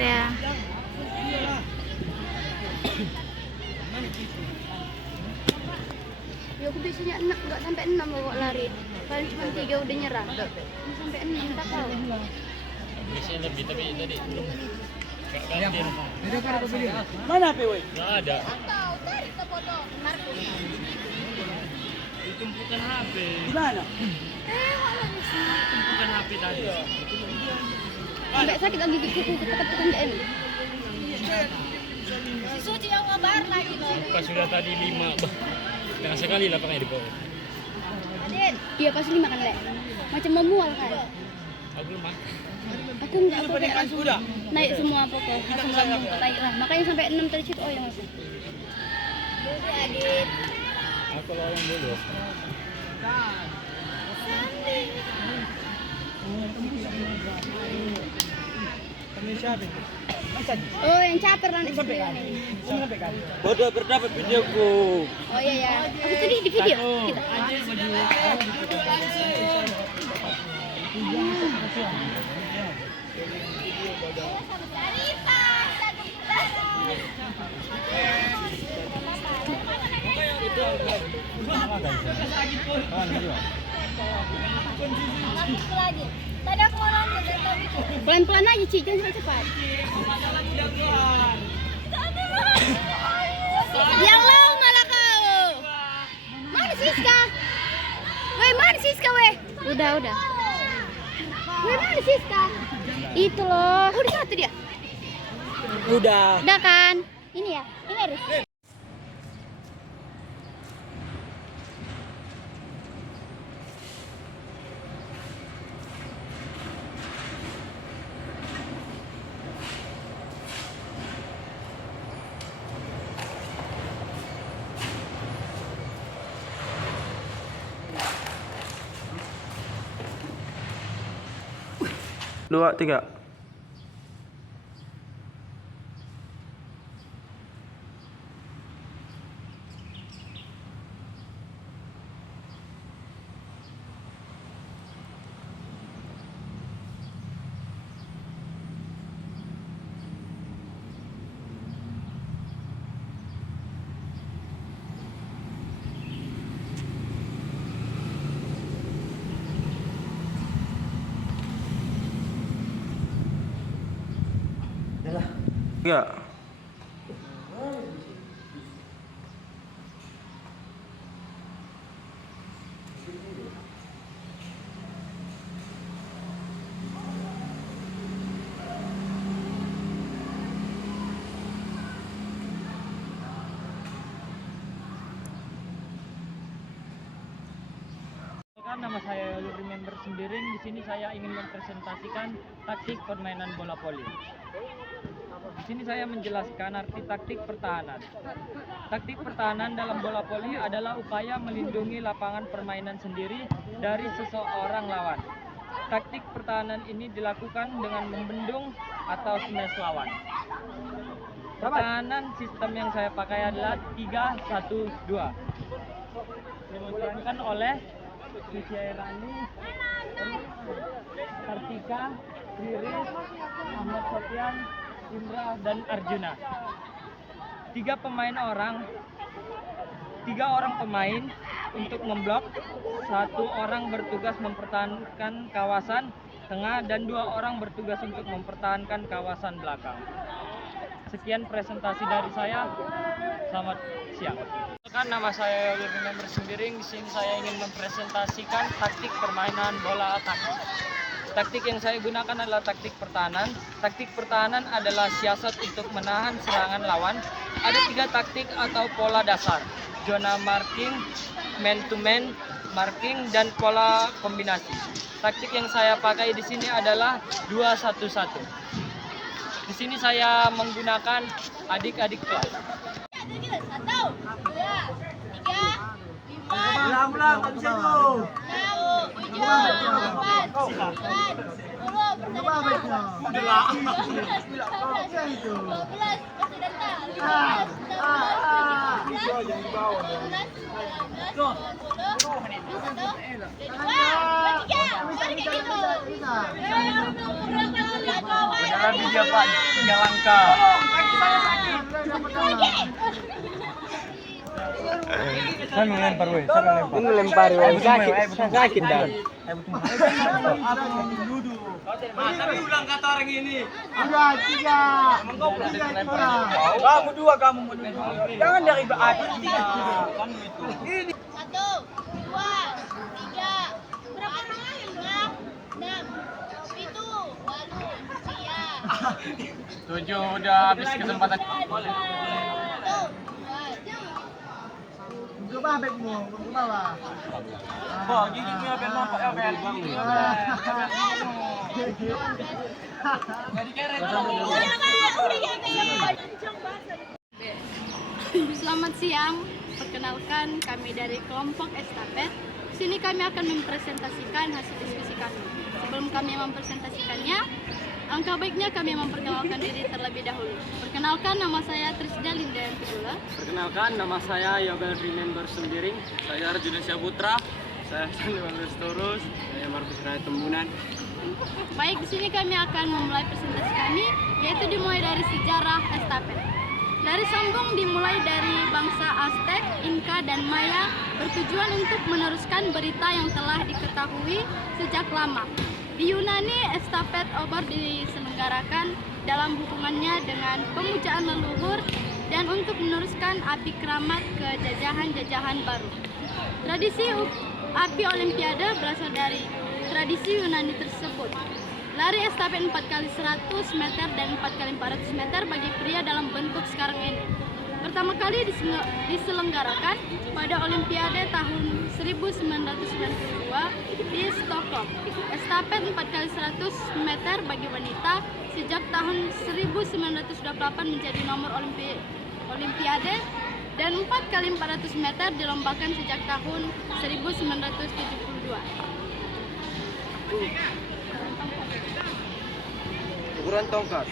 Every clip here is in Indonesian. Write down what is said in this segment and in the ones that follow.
ya. Ya aku biasanya nggak sampai 6 bawa lari. Paling cuma 3 udah nyerah. Ini sampai 6 tak tahu. Biasanya lebih tapi tadi belum ganti. Mana HP woi? Nggak ada. Tumpukan HP. Di mana? Tumpukan HP tadi. Sampai sakit lagi kuku ketekan DM. Si Suci yang ngabar lagi loh. Pas sudah tadi 5. Tengah sekali lapangnya di bawah. Adit, Iya pasti 5 kan, Lek. Macam memual kan. Aku belum makan. Aku enggak pakai langsung naik semua pokok. Langsung naik lah. Makanya sampai 6 tadi situ yang aku. Suci Adit. Aku loyang dulu. Kami siapa itu? Oh, yang caper lah nih. Bodoh berdapat videoku. Oh iya ya. Aku tadi di video kita. Aku lagi. Tadi aku mau nonton dari tadi. Pelan-pelan aja, Ci, jangan cepat. Yang low malah kau. Mana Siska? Weh, mana Siska, weh? Udah. Weh, mana Siska? Itu loh. Udah satu dia. Udah. Udah kan? Ini ya. Ini harus. Dua, tiga. Tiga. Nama saya Yuli Member Sembiring. Di sini saya ingin mempresentasikan taktik permainan bola voli. Di sini saya menjelaskan arti taktik pertahanan. Taktik pertahanan dalam bola voli adalah upaya melindungi lapangan permainan sendiri dari seseorang lawan. Taktik pertahanan ini dilakukan dengan membendung atau smash lawan. Pertahanan sistem yang saya pakai adalah 3-1-2. Dimainkan oleh Lucia Rani, Kartika, Riris, Ahmad Sofian, Indra, dan Arjuna. Tiga orang pemain untuk memblok, 1 orang bertugas mempertahankan kawasan tengah dan 2 orang bertugas untuk mempertahankan kawasan belakang. Sekian presentasi dari saya. Selamat siang. Nama saya Yuli Member Sembiring. Di sini saya ingin mempresentasikan taktik permainan bola kaki. Taktik yang saya gunakan adalah taktik pertahanan. Taktik pertahanan adalah siasat untuk menahan serangan lawan. Ada 3 taktik atau pola dasar: zona marking, man to man marking, dan pola kombinasi. Taktik yang saya pakai di sini adalah 2-1-1. Di sini saya menggunakan adik-adik kelas. 1, 2, 3, 4, Ulang, tak bisa tuh. 6, 7, 8, 9, 10, pertandingan. Udah lah. 12, masih datang. 15, 16, 17, 18, 19, 20, 21, 22, 23, mari kayak gitu. tapi dia Pak Jalangka. Saya melempar weh, Ini lempar weh, sakit dah. Tapi ulang kata orang ini. Udah, 3. Emang kau pernah dilempar? Kamu 2, kamu mau jangan dari api. Kan itu. 1, 2, 3. Berapa orang lain? 6, 7, 8, siap. 7 udah habis kesempatan. Ke bawah backmu, ke bawah. Wah, gigitnya apa nampak ya, Ben? Jadi keren. Selamat siang, perkenalkan kami dari kelompok estafet. Di sini kami akan mempresentasikan hasil diskusi kami. Sebelum kami mempresentasikannya, angka baiknya kami memperkenalkan diri terlebih dahulu. Perkenalkan, nama saya Trisda Linda Pidula. Perkenalkan, nama saya Yobel Remember Sembiring. Saya Arjunesya Putra. Saya Sandi Turus. Saya Markus Raya Tembunan. Baik, di sini kami akan memulai presentasi kami, yaitu dimulai dari sejarah estafet. Dari Sambung dimulai dari bangsa Aztec, Inka, dan Maya bertujuan untuk meneruskan berita yang telah diketahui sejak lama. Di Yunani, estafet obor diselenggarakan dalam hubungannya dengan pemujaan leluhur dan untuk meneruskan api keramat ke jajahan-jajahan baru. Tradisi api olimpiade berasal dari tradisi Yunani tersebut. Lari estafet 4x100 meter dan 4x400 meter bagi pria dalam bentuk sekarang ini. Pertama kali diselenggarakan pada Olimpiade tahun 1992 di Stockholm. Estafet 4x100 meter bagi wanita sejak tahun 1928 menjadi nomor Olimpiade dan 4x400 meter dilombakan sejak tahun 1972. Ukuran tongkat.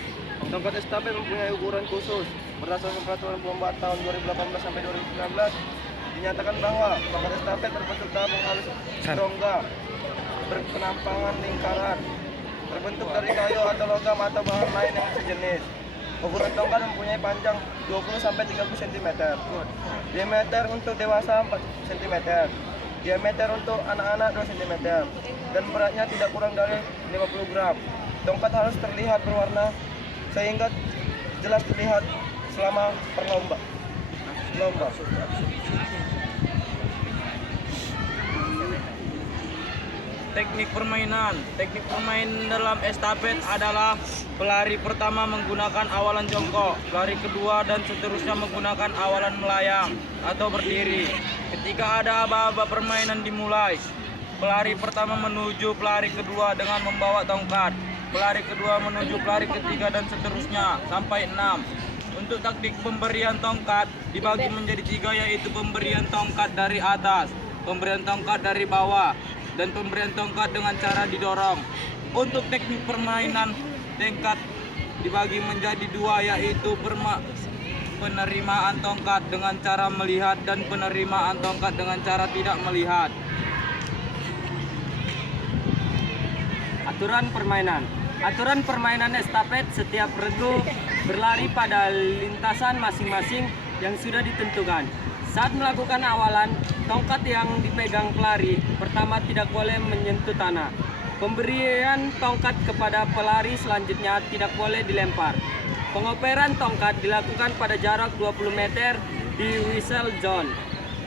Tongkat estafet mempunyai ukuran khusus. Berdasarkan peraturan lomba tahun 2018 sampai 2019, dinyatakan bahwa tongkat estafet terbentuk dalam halus rongga berpenampangan lingkaran, terbentuk dari kayu atau logam atau bahan lain yang sejenis. Ukuran tongkat mempunyai panjang 20 sampai 30 cm. Diameter untuk dewasa 4 cm. Diameter untuk anak-anak 2 cm. Dan beratnya tidak kurang dari 50 gram. Tongkat harus terlihat berwarna sehingga jelas terlihat selama lomba. Teknik permainan dalam estafet adalah pelari pertama menggunakan awalan jongkok, pelari kedua dan seterusnya menggunakan awalan melayang atau berdiri. Ketika ada aba-aba permainan dimulai, pelari pertama menuju pelari kedua dengan membawa tongkat, pelari kedua menuju pelari ketiga dan seterusnya sampai 6. Untuk taktik pemberian tongkat dibagi menjadi 3, yaitu pemberian tongkat dari atas, pemberian tongkat dari bawah, dan pemberian tongkat dengan cara didorong. Untuk teknik permainan tongkat dibagi menjadi 2, yaitu penerimaan tongkat dengan cara melihat dan penerimaan tongkat dengan cara tidak melihat. Aturan permainan estafet: setiap regu berlari pada lintasan masing-masing yang sudah ditentukan. Saat melakukan awalan, tongkat yang dipegang pelari pertama tidak boleh menyentuh tanah. Pemberian tongkat kepada pelari selanjutnya tidak boleh dilempar. Pengoperan tongkat dilakukan pada jarak 20 meter di whistle zone.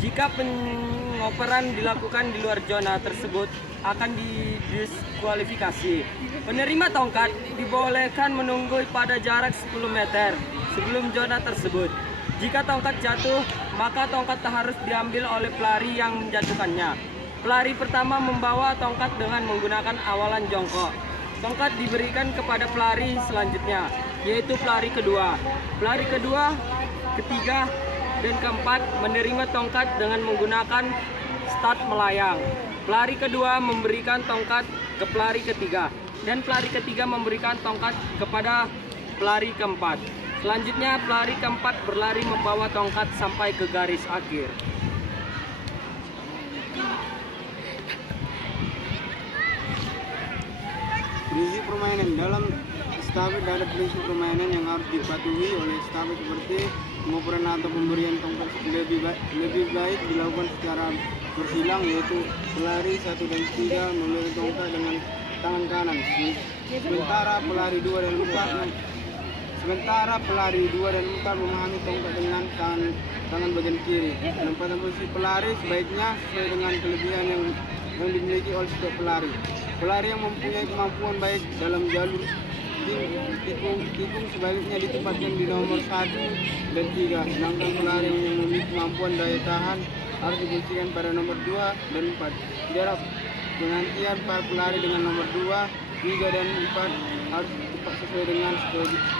Jika pengoperan dilakukan di luar zona tersebut, akan didiskualifikasi. Penerima tongkat dibolehkan menunggu pada jarak 10 meter sebelum zona tersebut. Jika tongkat jatuh, maka tongkat harus diambil oleh pelari yang menjatuhkannya. Pelari pertama membawa tongkat dengan menggunakan awalan jongkok. Tongkat diberikan kepada pelari selanjutnya, yaitu pelari kedua. Pelari kedua, ketiga, dan keempat menerima tongkat dengan menggunakan start melayang. Pelari kedua memberikan tongkat ke pelari ketiga, dan pelari ketiga memberikan tongkat kepada pelari keempat. Selanjutnya pelari keempat berlari membawa tongkat sampai ke garis akhir. Prinsip permainan dalam estafet ada prinsip permainan yang harus dipatuhi oleh estafet seperti pengukuran atau pemberian tongkat lebih baik dilakukan secara bersilang, yaitu pelari 1 dan 3 memegang tongkat dengan tangan kanan, sementara pelari 2 dan 4 memahami tongkat dengan tangan bagian kiri. Penempatan posisi pelari sebaiknya sesuai dengan kelebihan yang dimiliki oleh setiap pelari. Pelari yang mempunyai kemampuan baik dalam jalur tikung sebaliknya ditempatkan di nomor 1 dan 3, sedangkan pelari yang memiliki kemampuan daya tahan harus diposisikan pada nomor 2 dan 4. Jarak penantian para pelari dengan nomor 2, 3 dan 4 harus tepat sesuai dengan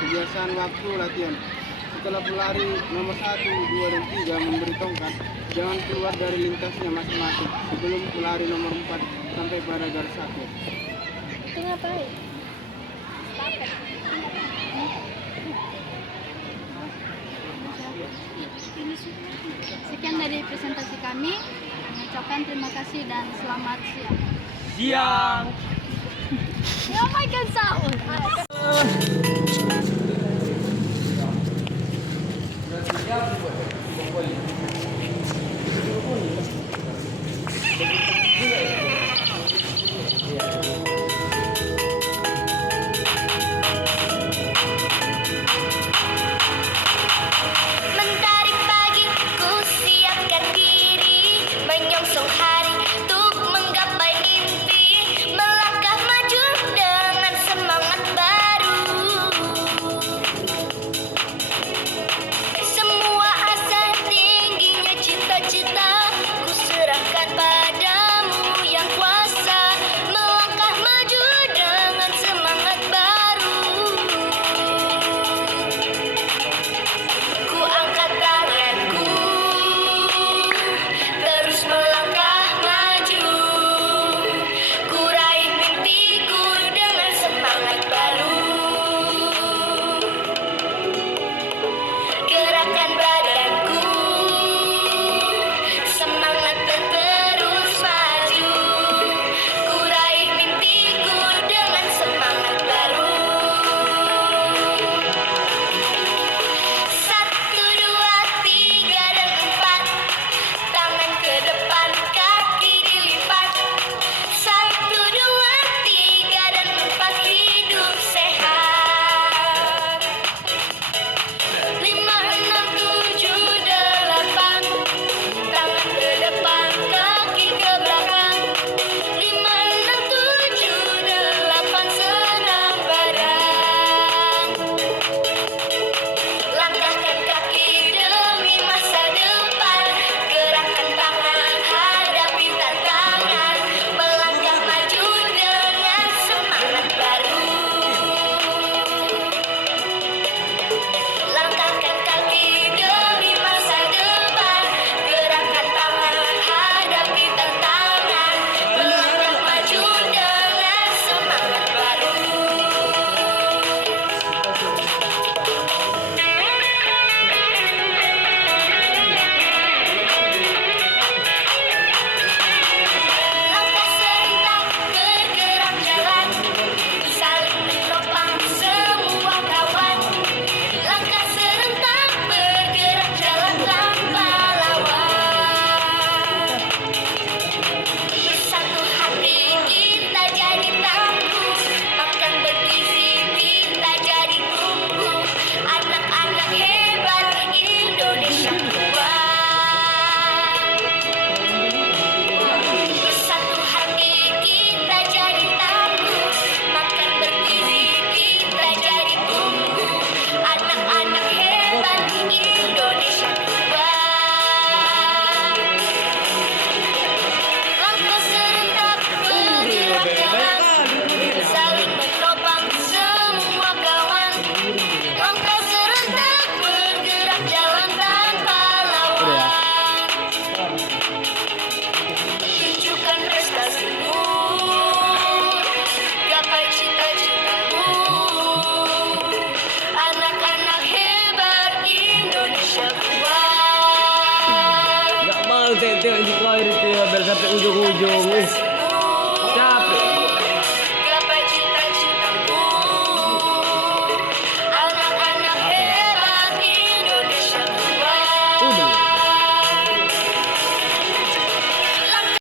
kebiasaan waktu latihan. Setelah pelari nomor 1, 2 dan 3 memberi tongkat, jangan keluar dari lintasnya masing-masing sebelum pelari nomor 4 sampai pada garis akhir. Itu ngapain? Sekian dari presentasi kami. Mengucapkan terima kasih dan selamat siang. Siang. Oh my God, Saul!